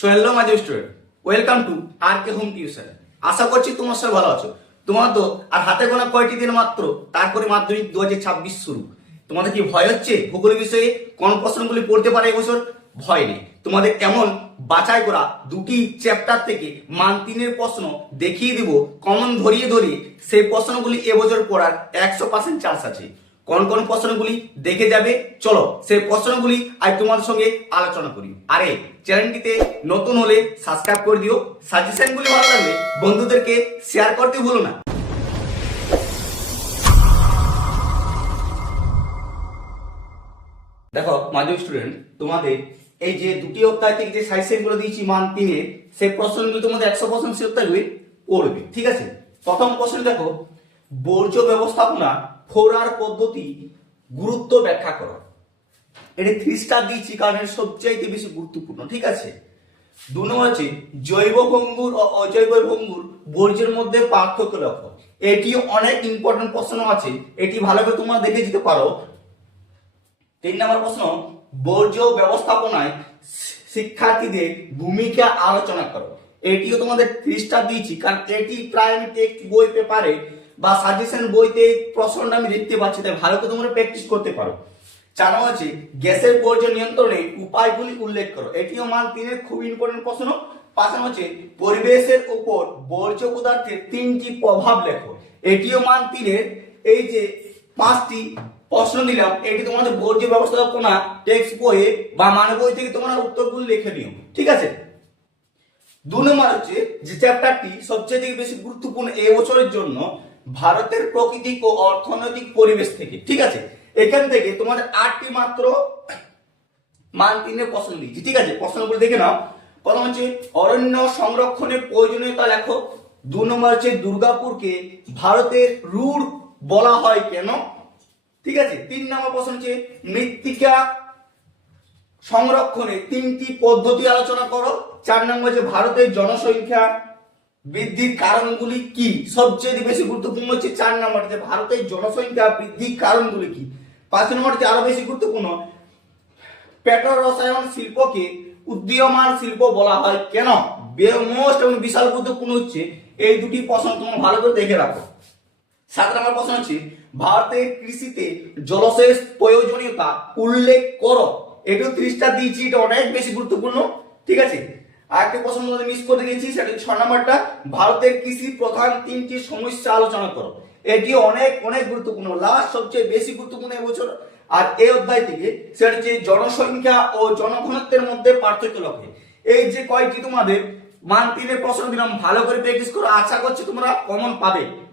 So hello my student, welcome to R K home tuition. আশা করছি তোমার সবাই ভালো আছো। তোমার তো আর হাতে গোনা কয়টি দিন মাত্র, তারপরে মাধ্যমিক 2026 শুরু। তোমাদের কি ভয় হচ্ছে ভূগোল বিষয়ে কোন প্রশ্নগুলি পড়তে পারে এবছর? ভয় নেই, তোমাদের এমন বাছাই করা দুটি চ্যাপ্টার থেকে মান 3-এর প্রশ্ন দেখিয়ে দিব, কমন ধরিয়ে ধরিয়ে সেই প্রশ্নগুলি এবছর পড়ার 100% চান্স আছে। কোন কোন প্রশ্নগুলি দেখে যাবে, চলো সেই প্রশ্নগুলি আজ তোমার সঙ্গে আলোচনা করি। আরে চ্যানেলটিতে নতুন হলে সাবস্ক্রাইব করে দিও, সাজেশনগুলি ভালো লাগলে বন্ধুদেরকে শেয়ার করতে ভুলো না। দেখো মাধ্যমিক স্টুডেন্ট, তোমাদের এই যে দুটি অধ্যায় থেকে যে সাজেশন গুলো দিয়েছি মান 3-এর, সেই প্রশ্নগুলো তোমাদের 100% শিওর থাকবে, পড়বে। ঠিক আছে, প্রথম প্রশ্ন দেখো, বর্জ্য ব্যবস্থাপনা 4R পদ্ধতি গুরুত্ব ব্যাখ্যা করো। এটা 3 স্টার দিয়েছি কারণ এর সবচাইতে বেশি গুরুত্বপূর্ণ। ঠিক আছে, 2 নম্বর হচ্ছে জৈব ভঙ্গুর ও অজৈব ভঙ্গুর বর্জ্যের মধ্যে পার্থক্য লেখো। এটি অনেক ইম্পর্টেন্ট প্রশ্ন আছে, এটি ভালো করে তোমরা দেখে যেতে পারো। 3 নম্বর প্রশ্ন, বর্জ্য ব্যবস্থাপনায় শিক্ষার্থীদের ভূমিকা আলোচনা করো। এটিও তোমাদের 3 স্টার দিয়েছি কারণ এটি প্রায় আমি টেক্সট বই পেপারে বা সাজেশন বইতে প্রশ্নটা আমি দেখতে পাচ্ছি, তাই ভালো করে তোমরা প্র্যাকটিস করতে পারো। 4 নম্বর আছে গ্যাসের বর্জ্য নিয়ন্ত্রণে উপায়গুলি উল্লেখ করো। এটিও মান 3-এর খুব ইম্পর্টেন্ট প্রশ্ন। 5 নম্বর হচ্ছে পরিবেশের উপর বর্জ্য পদার্থের 3টি প্রভাব লেখো। এটিও মান 3-এর। এই যে 5টি প্রশ্ন দিলাম, এটি তোমাদের বর্জ্য ব্যবস্থাপনা টেক্সট বইয়ে বা মানে বই থেকে তোমরা উত্তরগুলো লিখে নিও। ঠিক আছে, 2 নম্বর হচ্ছে যে চ্যাপ্টারটি সবচেয়ে বেশি গুরুত্বপূর্ণ এই বছরের জন্য, ভারতের প্রাকৃতিক ও অর্থনৈতিক পরিবেশ থেকে। ঠিক আছে, এখান থেকে তোমাদের 8টি মাত্র মান 3-এর প্রশ্ন দিয়েছি। ঠিক আছে, প্রশ্নগুলো দেখে নাও। প্রথম হচ্ছে অরণ্য সংরক্ষণের প্রয়োজনীয়তা লেখো। 2 নম্বর হচ্ছে দুর্গাপুরকে ভারতের রুর বলা হয় কেন। ঠিক আছে, 3 নম্বর প্রশ্ন হচ্ছে মৃত্তিকা সংরক্ষণে 3টি পদ্ধতি আলোচনা করো। 4 নম্বর হচ্ছে ভারতের জনসংখ্যা বৃদ্ধির কারণগুলি কি। সবচেয়ে বেশি গুরুত্বপূর্ণ হচ্ছে 4 নম্বর, যে ভারতের জনসংখ্যা বৃদ্ধির কারণগুলি কি। 5 নম্বর হচ্ছে আরো বেশি গুরুত্বপূর্ণ, পেট্রো রসায়ন শিল্পকে উদীয়মান শিল্প বলা হয় কেন। মোস্ট এবং বিশাল গুরুত্বপূর্ণ হচ্ছে এই দুটি প্রশ্ন তোমরা ভালো করে দেখে রাখো। 7 নম্বর প্রশ্ন হচ্ছে ভারতের কৃষিতে জলসেচ প্রয়োজনীয়তা উল্লেখ করো। এটাও 3 স্টার দিয়েছি, এটা অনেক বেশি গুরুত্বপূর্ণ। ঠিক আছে, আরেকটা প্রশ্ন মিস করে গেছি, সেটা 6 নম্বরটা, ভারতের কৃষির প্রধান 3টি সমস্যা আলোচনা করো। এটি অনেক অনেক গুরুত্বপূর্ণ, লাস্ট সবচেয়ে বেশি গুরুত্বপূর্ণ এবছর। আর এই অধ্যায় থেকে সেটা হচ্ছে জনসংখ্যা ও জনঘনত্বের মধ্যে পার্থক্য লেখো। এই যে কয়টি তোমাদের মান 3-এর প্রশ্ন দিলাম, ভালো করে প্র্যাকটিস করো, আশা করছি তোমরা কমন পাবে।